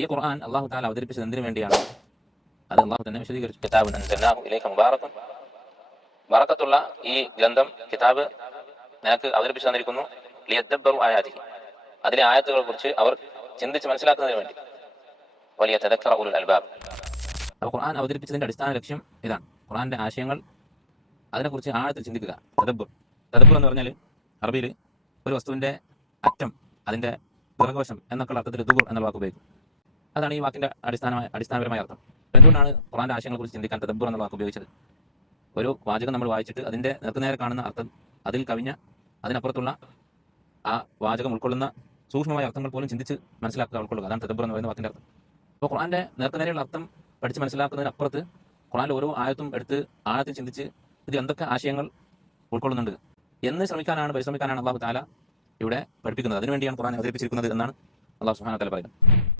ഈ ഖുർആൻ അള്ളാഹു തആല അവതരിപ്പിച്ചത് എന്തിനു വേണ്ടിയാണ്? അത് അള്ളാഹു തന്നെ വിശദീകരിച്ചു. കിതാബുൻ അൻസൽനാഹു ഇലൈക മുബാറകുൻ, ബറക്കത്തുള്ള ഈ ഗ്രന്ഥം കിതാബ് നിനക്ക് അവതരിപ്പിച്ചു തന്നിരിക്കുന്നു. ലിയദ്ദബ്ബറു ആയാതിഹി, അതിലെ ആയത്തുകളെ കുറിച്ച് അവർ ചിന്തിച്ച് മനസ്സിലാക്കുന്നതിന് വേണ്ടി. വലിയതദക്കറ ഉലുൽ അൽബാബ്. അപ്പോൾ ഖുർആൻ അവതരിപ്പിച്ചതിന്റെ അടിസ്ഥാന ലക്ഷ്യം ഇതാണ്. ഖുർആന്റെ ആശയങ്ങൾ അതിനെക്കുറിച്ച് ആഴത്തിൽ ചിന്തിക്കുക. തദബ്ബുർ എന്ന് പറഞ്ഞാൽ അറബിയിൽ ഒരു വസ്തുവിന്റെ അറ്റം, അതിന്റെ പിറകുവശം എന്നൊക്കെയുള്ള അർത്ഥത്തിൽ ദുബുർ എന്നുള്ള വാക്ക് ഉപയോഗിക്കും. അതാണ് ഈ വാക്കിന്റെ അടിസ്ഥാനപരമായ അർത്ഥം. എന്തുകൊണ്ടാണ് ഖുർആന്റെ ആശയങ്ങളെ കുറിച്ച് ചിന്തിക്കാൻ തദബ്ബുർ എന്നുള്ള വാക്ക് ഉപയോഗിച്ചത്? ഒരു വാചകം നമ്മൾ വായിച്ചിട്ട് അതിന്റെ നേർക്കുനേരെ കാണുന്ന അർത്ഥം, അതിൽ കവിഞ്ഞ അതിനപ്പുറത്തുള്ള ആ വാചകം ഉൾക്കൊള്ളുന്ന സൂക്ഷ്മമായ അർത്ഥങ്ങൾ പോലും ചിന്തിച്ച് മനസ്സിലാക്കുക, ഉൾക്കൊള്ളുക. അതാണ് തദബ്ബുർ എന്ന് പറയുന്ന വാക്കിന്റെ അർത്ഥം. അപ്പോൾ ഖുർആന്റെ നേർക്കുനേരെയുള്ള അർത്ഥം പഠിച്ച് മനസ്സിലാക്കുന്നതിനപ്പുറത്ത് ഖുർആനിലെ ഓരോ ആയത്തും എടുത്ത് ആഴത്തിൽ ചിന്തിച്ച് ഇതിൽ എന്തൊക്കെ ആശയങ്ങൾ ഉൾക്കൊള്ളുന്നുണ്ട് എന്ന് പരിശ്രമിക്കാനാണ് അള്ളാഹു തആല ഇവിടെ പഠിപ്പിക്കുന്നത്. അതിനുവേണ്ടിയാണ് ഖുർആൻ അവതരിപ്പിച്ചിരിക്കുന്നത് എന്നാണ് അള്ളാഹു സുബ്ഹാനഹു വ തആല പറയുന്നത്.